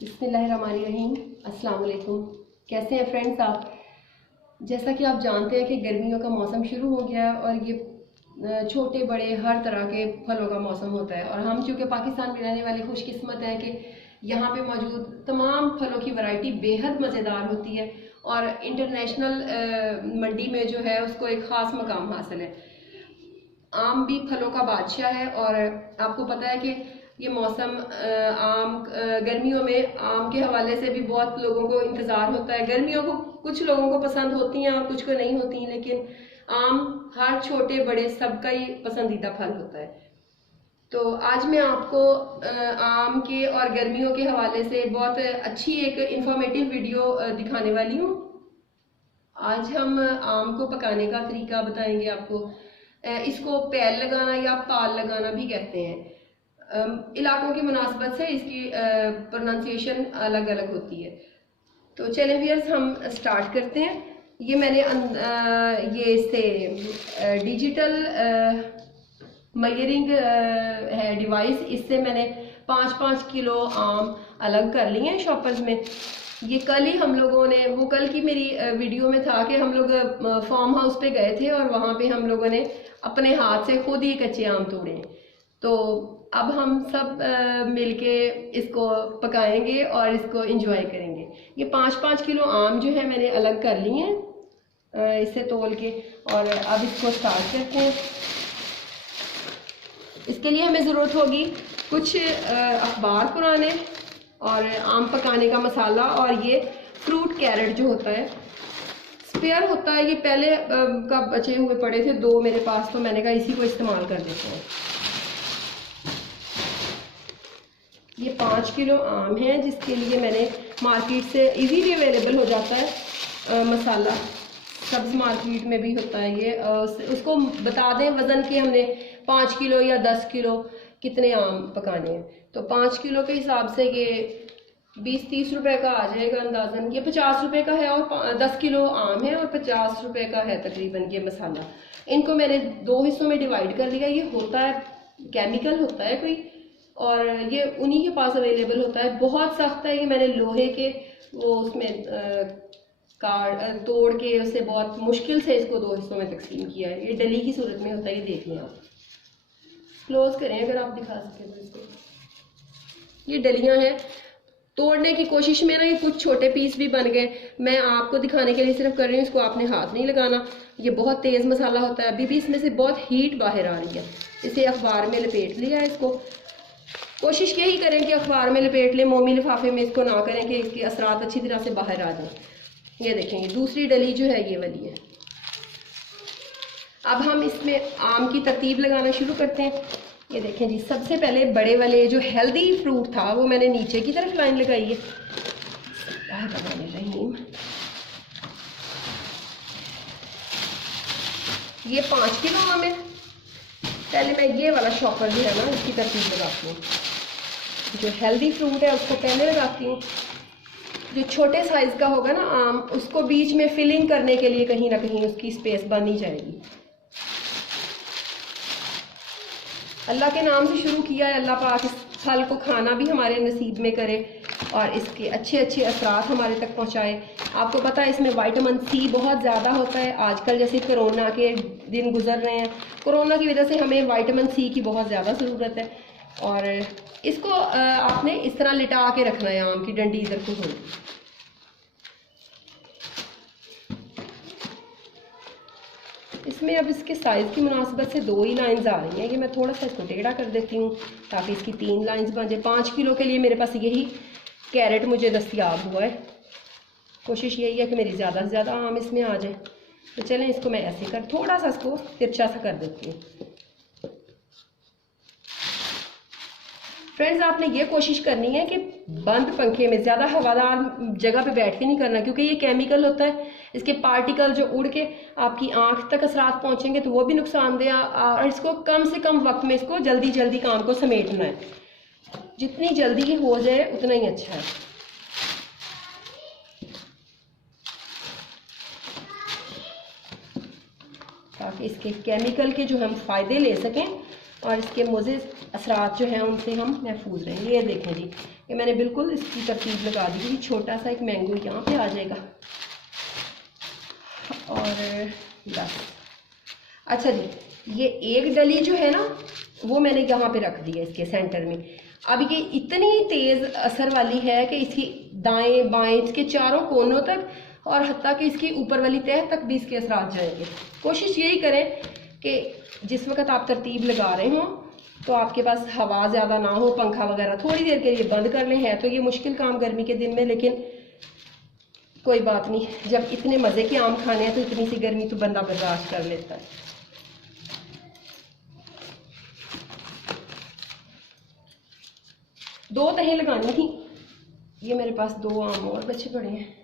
बिस्मिल्लाहिर्रहमानिर्रहीम। अस्सलाम वालेकुम। कैसे हैं फ्रेंड्स आप? जैसा कि आप जानते हैं कि गर्मियों का मौसम शुरू हो गया है और ये छोटे बड़े हर तरह के फलों का मौसम होता है। और हम चूँकि पाकिस्तान में रहने वाले खुशकिस्मत हैं कि यहाँ पे मौजूद तमाम फलों की वैरायटी बेहद मज़ेदार होती है और इंटरनेशनल मंडी में जो है उसको एक ख़ास मकाम हासिल है। आम भी फलों का बादशाह है और आपको पता है कि ये मौसम गर्मियों में आम के हवाले से भी बहुत लोगों को इंतज़ार होता है। गर्मियों को कुछ लोगों को पसंद होती हैं और कुछ को नहीं होती हैं, लेकिन आम हर छोटे बड़े सबका ही पसंदीदा फल होता है। तो आज मैं आपको आम के और गर्मियों के हवाले से बहुत अच्छी एक इंफॉर्मेटिव वीडियो दिखाने वाली हूँ। आज हम आम को पकाने का तरीका बताएंगे आपको। इसको पैल लगाना या पाल लगाना भी कहते हैं। इलाकों की मुनासबत से इसकी प्रोनाउंसिएशन अलग अलग होती है। तो चलें व्यूअर्स, हम स्टार्ट करते हैं। ये मैंने ये इससे डिजिटल मेजरिंग है डिवाइस, इससे मैंने 5-5 किलो आम अलग कर लिए हैं शॉपर्स में। ये कल ही हम लोगों ने, वो कल की मेरी वीडियो में था कि हम लोग फार्म हाउस पे गए थे और वहाँ पे हम लोगों ने अपने हाथ से खुद ही कच्चे आम तोड़े। तो अब हम सब मिलके इसको पकाएंगे और इसको एंजॉय करेंगे। ये 5-5 किलो आम जो है मैंने अलग कर लिए हैं इससे तोल के, और अब इसको स्टार्ट करते हैं। इसके लिए हमें ज़रूरत होगी कुछ अखबार पुराने और आम पकाने का मसाला, और ये फ्रूट कैरेट जो होता है स्पेयर होता है। ये पहले का बचे हुए पड़े थे 2 मेरे पास, तो मैंने कहा इसी को इस्तेमाल कर देते हैं। ये 5 किलो आम है, जिसके लिए मैंने मार्केट से इजीली अवेलेबल हो जाता है मसाला। सब्ज मार्केट में भी होता है ये। उसको बता दें वज़न कि हमने 5 किलो या 10 किलो कितने आम पकाने हैं। तो 5 किलो के हिसाब से ये 20-30 रुपए का आ जाएगा अंदाजन। ये 50 रुपए का है और 10 किलो आम है और 50 रुपए का है तकरीबन ये मसाला। इनको मैंने 2 हिस्सों में डिवाइड कर लिया। ये होता है केमिकल होता है कोई, और ये उन्हीं के पास अवेलेबल होता है। बहुत सख्त है। ये मैंने लोहे के वो उसमें तोड़ के उसे बहुत मुश्किल से इसको 2 हिस्सों में तकसीम किया है। ये डली की सूरत में होता है। ये देख लें आप, क्लोज करें अगर आप दिखा सकें तो इसको। ये डलियां हैं। तोड़ने की कोशिश में ना ये कुछ छोटे पीस भी बन गए। मैं आपको दिखाने के लिए सिर्फ कर रही हूँ, इसको आपने हाथ नहीं लगाना। ये बहुत तेज़ मसाला होता है। अभी भी इसमें से बहुत हीट बाहर आ रही है। इसे अखबार में लपेट लिया है। इसको कोशिश यही करें कि अखबार में लपेट लें, मोमी लिफाफे में इसको ना करें कि इसके असरात अच्छी तरह से बाहर आ जाएं। ये देखेंगे दूसरी डली जो है ये वाली है। अब हम इसमें आम की तरतीब लगाना शुरू करते हैं। ये देखें जी, सबसे पहले बड़े वाले जो हेल्दी फ्रूट था वो मैंने नीचे की तरफ लाइन लगाई है। ये 5 किलो आम है। पहले मैं ये वाला शॉपर जो है ना इसकी तरतीब लगाती हूँ। जो हेल्दी फ्रूट है उसको पहले लगाती हूँ। जो छोटे साइज का होगा ना आम, उसको बीच में फिलिंग करने के लिए कहीं ना कहीं उसकी स्पेस बनी जाएगी। अल्लाह के नाम से शुरू किया है। अल्लाह पाक इस फल को खाना भी हमारे नसीब में करे और इसके अच्छे अच्छे असरात हमारे तक पहुंचाए। आपको पता है इसमें विटामिन सी बहुत ज़्यादा होता है। आजकल जैसे कोरोना के दिन गुजर रहे हैं, कोरोना की वजह से हमें विटामिन सी की बहुत ज़्यादा ज़रूरत है। और इसको आपने इस तरह लिटा के रखना है, आम की डंडी इधर को हो। इसमें अब इसके साइज़ की मुनासिबत से 2 ही लाइंस आ रही हैं। ये मैं थोड़ा सा इसको टेढ़ा कर देती हूँ ताकि इसकी 3 लाइंस बन जाए। 5 किलो के लिए मेरे पास यही कैरेट मुझे दस्तयाब हुआ है। कोशिश यही है कि मेरी ज़्यादा से ज़्यादा आम इसमें आ जाए। तो चलें इसको मैं ऐसे कर थोड़ा सा इसको तिरछा सा कर देती हूँ। फ्रेंड्स, आपने ये कोशिश करनी है कि बंद पंखे में, ज़्यादा हवादार जगह पे बैठ के नहीं करना, क्योंकि ये केमिकल होता है। इसके पार्टिकल जो उड़ के आपकी आंख तक असरात पहुंचेंगे तो वो भी नुकसानदेह। और इसको कम से कम वक्त में इसको जल्दी जल्दी काम को समेटना है। जितनी जल्दी हो जाए उतना ही अच्छा है। ताकि इसके केमिकल के जो हम फ़ायदे ले सकें और इसके मुज़िज़ असरात जो हैं उनसे हम महफूज रहेंगे। ये देखें जी, ये मैंने बिल्कुल इसकी तरतीब लगा दी कि छोटा सा एक मैंगो यहाँ पे आ जाएगा। और बस, अच्छा जी, ये एक डली जो है ना वो मैंने यहाँ पे रख दी है इसके सेंटर में। अब ये इतनी तेज़ असर वाली है कि इसकी दाएं बाएं इसके चारों कोनों तक और हत्ता कि इसकी ऊपर वाली तह तक भी इसके असरात जाएंगे। कोशिश यही करें कि जिस वक्त आप तरतीब लगा रहे हों तो आपके पास हवा ज़्यादा ना हो, पंखा वगैरह थोड़ी देर के लिए बंद कर लें। है तो ये मुश्किल काम गर्मी के दिन में, लेकिन कोई बात नहीं, जब इतने मज़े के आम खाने हैं तो इतनी सी गर्मी तो बंदा बर्दाश्त कर लेता है। दो तहें लगानी थी, ये मेरे पास दो आम और बचे पड़े हैं।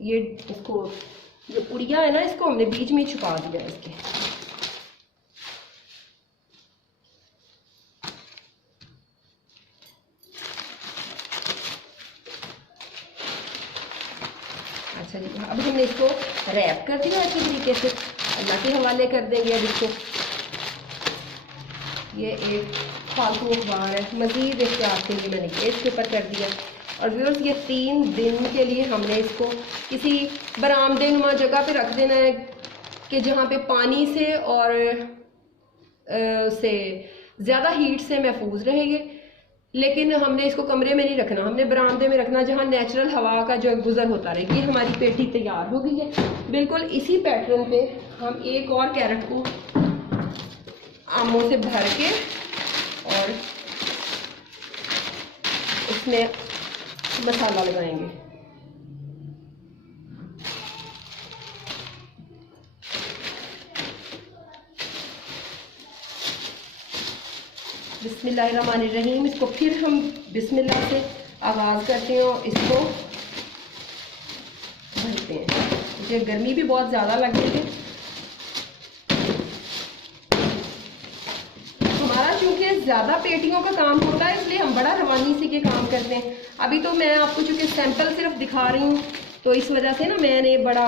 ये इसको जो पुड़िया है ना इसको हमने बीच में छुपा दिया है इसके। अच्छा जी, अब हमने इसको रैप कर दिया अच्छे तरीके से, अल्लाह के हवाले कर देंगे। अब इसको, ये एक फालतू अखबार है, मज़ीद एहतियात के लिए मैंने ये इसके ऊपर कर दिया। और व्यूअर्स, ये 3 दिन के लिए हमने इसको किसी बरामदेनुमा जगह पे रख देना है कि जहाँ पे पानी से और से ज़्यादा हीट से महफूज रहेंगे। लेकिन हमने इसको कमरे में नहीं रखना, हमने बरामदे में रखना जहाँ नेचुरल हवा का जो गुजर होता रहे। ये हमारी पेटी तैयार हो गई है। बिल्कुल इसी पैटर्न पे हम एक और कैरेट को आमों से भर के और इसमें मसाला लगाएंगे। बिस्मिल्लाहिर्रहमानिर्रहीम। इसको फिर हम बिस्मिल्लाह से आगाज़ करते हैं और इसको भरते हैं। मुझे गर्मी भी बहुत ज़्यादा लग रही है। हमारा चूँकि ज़्यादा पेटियों का काम होता है इसलिए हम बड़ा रवानी से के काम करते हैं। अभी तो मैं आपको चूँकि सैंपल सिर्फ दिखा रही हूँ तो इस वजह से ना मैंने बड़ा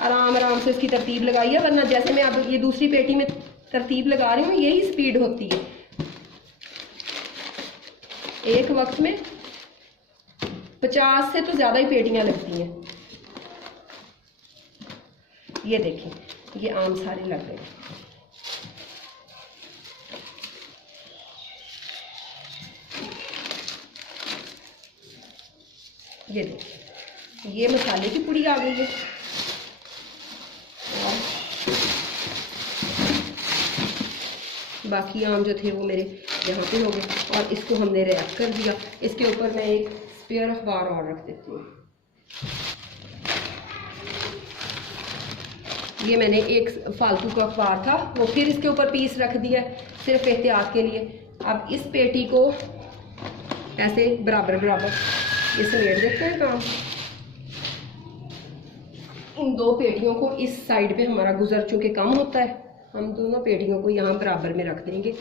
आराम से इसकी तरतीब लगाई है, वरना जैसे मैं अब ये दूसरी पेटी में तरतीब लगा रही हूँ यही स्पीड होती है। एक वक्त में 50 से तो ज़्यादा ही पेटियां लगती हैं। ये देखें, ये आम सारे लग गए। ये देखिए, ये मसाले की पुड़ी आ गई है। बाकी आम जो थे वो मेरे यहाँ पे हो गए और इसको हमने रैप कर दिया। इसके ऊपर मैं एक स्पेयर अखबार और रख देती हूँ। ये मैंने एक फालतू का अखबार था वो फिर इसके ऊपर पीस रख दिया सिर्फ एहतियात के लिए। अब इस पेटी को ऐसे बराबर बराबर ये समेट देते हैं काम। इन दो पेटियों को इस साइड पे हमारा गुजर चूँकि कम होता है, हम दोनों पेटियों को यहाँ बराबर में रख देंगे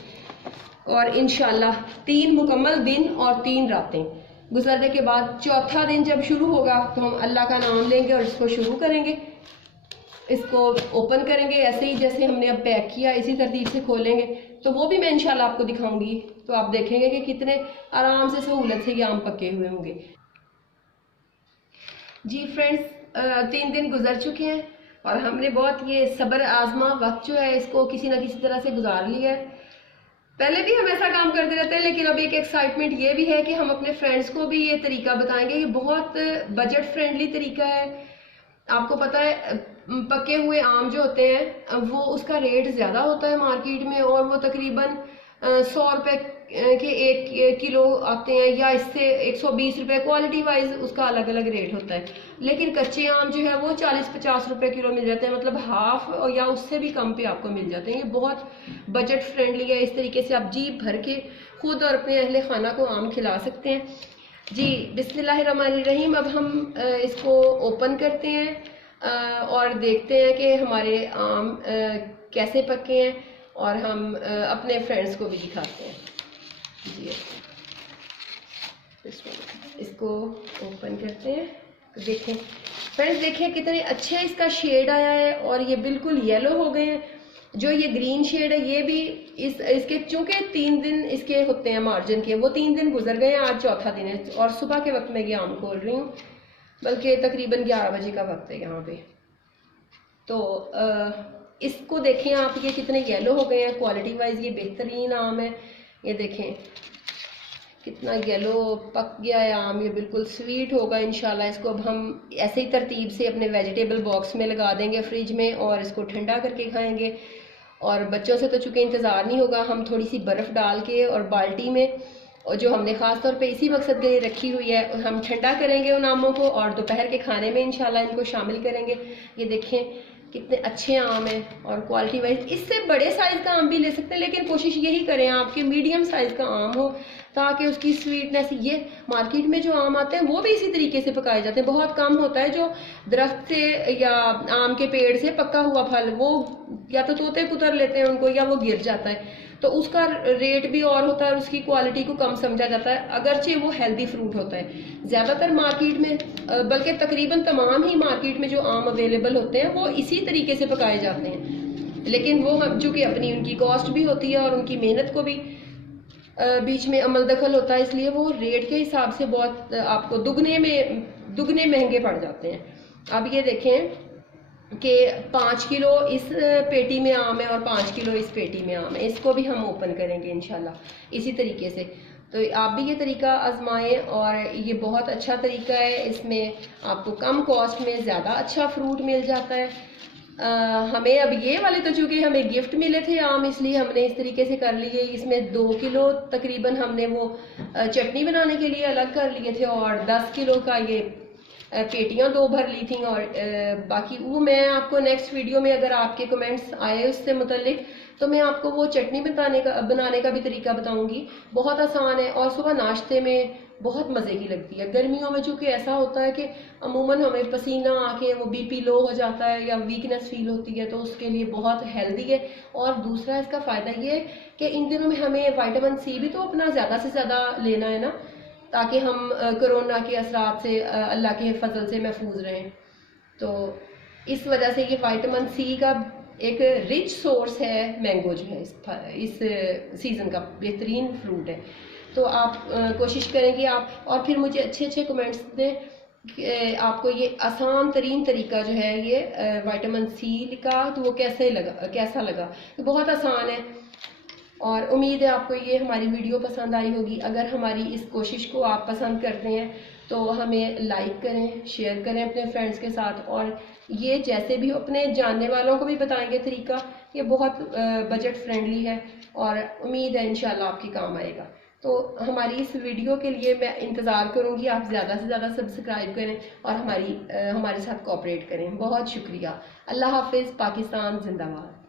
और इंशाल्लाह 3 मुकम्मल दिन और 3 रातें गुजरने के बाद चौथा दिन जब शुरू होगा तो हम अल्लाह का नाम लेंगे और इसको शुरू करेंगे। इसको ओपन करेंगे ऐसे ही जैसे हमने अब पैक किया, इसी तरतीब से खोलेंगे तो वो भी मैं इंशाल्लाह आपको दिखाऊंगी। तो आप देखेंगे कि कितने आराम से सहूलत से ये आम पके हुए होंगे। जी फ्रेंड्स, 3 दिन गुजर चुके हैं और हमने बहुत ये सब्र आजमा वक्त जो है इसको किसी ना किसी तरह से गुजार लिया है। पहले भी हम ऐसा काम करते रहते हैं, लेकिन अब एक एक्साइटमेंट ये भी है कि हम अपने फ्रेंड्स को भी ये तरीका बताएंगे। ये बहुत बजट फ्रेंडली तरीका है। आपको पता है पके हुए आम जो होते हैं वो उसका रेट ज़्यादा होता है मार्केट में और वो तकरीबन 100 रुपये के 1 किलो आते हैं या इससे 120 रुपये, क्वालिटी वाइज उसका अलग अलग रेट होता है। लेकिन कच्चे आम जो है वो 40-50 रुपये किलो मिल जाते हैं, मतलब हाफ या उससे भी कम पे आपको मिल जाते हैं। ये बहुत बजट फ्रेंडली है। इस तरीके से आप जी भर के खुद और अपने अहले खाना को आम खिला सकते हैं। जी बिस्मिल्लाहिर्रहमानिर्रहीम। अब हम इसको ओपन करते हैं और देखते हैं कि हमारे आम कैसे पके हैं और हम अपने फ्रेंड्स को भी दिखाते हैं। ये इसको ओपन करते हैं, देखें फ्रेंड्स, देखें कितने अच्छे इसका शेड आया है और ये बिल्कुल येलो हो गए हैं। जो ये ग्रीन शेड है ये भी इसके चूंकि 3 दिन इसके होते हैं मार्जिन के, वो 3 दिन गुजर गए हैं, आज चौथा दिन है और सुबह के वक्त मैं ये आम खोल रही हूँ, बल्कि तकरीबन 11 बजे का वक्त है यहाँ पे। तो इसको देखें आप, ये कितने येलो हो गए हैं, क्वालिटी वाइज ये बेहतरीन आम है। ये देखें कितना येलो पक गया है आम, ये बिल्कुल स्वीट होगा इंशाल्लाह। इसको अब हम ऐसे ही तरतीब से अपने वेजिटेबल बॉक्स में लगा देंगे फ्रिज में और इसको ठंडा करके खाएंगे। और बच्चों से तो चूँकि इंतज़ार नहीं होगा, हम थोड़ी सी बर्फ़ डाल के और बाल्टी में, और जो हमने ख़ास तौर पे इसी मकसद के लिए रखी हुई है, हम ठंडा करेंगे उन आमों को और दोपहर के खाने में इंशाल्लाह इनको शामिल करेंगे। ये देखें कितने अच्छे आम हैं और क्वालिटी वाइज इससे बड़े साइज़ का आम भी ले सकते हैं, लेकिन कोशिश यही करें आपके मीडियम साइज़ का आम हो ताकि उसकी स्वीटनेस, ये मार्केट में जो आम आते हैं वो भी इसी तरीके से पकाए जाते हैं। बहुत कम होता है जो दरख्त से या आम के पेड़ से पका हुआ फल, वो या तो तोते कुतर लेते हैं उनको या वो गिर जाता है, तो उसका रेट भी और होता है, उसकी क्वालिटी को कम समझा जाता है, अगरचे वो हेल्दी फ्रूट होता है। ज़्यादातर मार्केट में, बल्कि तकरीबन तमाम ही मार्केट में जो आम अवेलेबल होते हैं वो इसी तरीके से पकाए जाते हैं, लेकिन वो चूँकि अपनी उनकी कॉस्ट भी होती है और उनकी मेहनत को भी बीच में अमल दखल होता है, इसलिए वो रेट के हिसाब से बहुत आपको दुगने महंगे पड़ जाते हैं। अब ये देखें कि 5 किलो इस पेटी में आम है और 5 किलो इस पेटी में आम है, इसको भी हम ओपन करेंगे इंशाल्लाह इसी तरीके से। तो आप भी ये तरीका आजमाएं और ये बहुत अच्छा तरीका है, इसमें आपको कम कॉस्ट में ज़्यादा अच्छा फ्रूट मिल जाता है। हमें अब ये वाले तो चूँकि हमें गिफ्ट मिले थे आम, इसलिए हमने इस तरीके से कर लिए। इसमें 2 किलो तकरीबन हमने वो चटनी बनाने के लिए अलग कर लिए थे और 10 किलो का ये पेटियां 2 भर ली थी। और बाकी वो मैं आपको नेक्स्ट वीडियो में, अगर आपके कमेंट्स आए उससे मुतल्लिक, तो मैं आपको वो चटनी बनाने का भी तरीका बताऊंगी। बहुत आसान है और सुबह नाश्ते में बहुत मज़े की लगती है। गर्मियों में चूँकि ऐसा होता है कि अमूमन हमें पसीना आके वो बीपी लो हो जाता है या वीकनेस फील होती है, तो उसके लिए बहुत हेल्दी है। और दूसरा इसका फ़ायदा ये है कि इन दिनों में हमें विटामिन सी भी तो अपना ज़्यादा से ज़्यादा लेना है ना, ताकि हम कोरोना के असरात से अल्लाह के फजल से महफूज रहें। तो इस वजह से ये विटामिन सी का एक रिच सोर्स है मैंगो, जो है इस सीज़न का बेहतरीन फ्रूट है। तो आप कोशिश करें कि आप, और फिर मुझे अच्छे अच्छे कमेंट्स दें कि आपको ये आसान तरीन तरीका जो है ये विटामिन सी का, तो वो कैसा लगा। तो बहुत आसान है और उम्मीद है आपको ये हमारी वीडियो पसंद आई होगी। अगर हमारी इस कोशिश को आप पसंद करते हैं तो हमें लाइक करें, शेयर करें अपने फ्रेंड्स के साथ, और ये जैसे भी अपने जानने वालों को भी बताएंगे तरीका। ये बहुत बजट फ्रेंडली है और उम्मीद है इंशाल्लाह आपके काम आएगा। तो हमारी इस वीडियो के लिए मैं इंतज़ार करूँगी आप ज़्यादा से ज़्यादा सब्सक्राइब करें और हमारे साथ कोऑपरेट करें। बहुत शुक्रिया। अल्लाह हाफिज़। पाकिस्तान जिंदाबाद।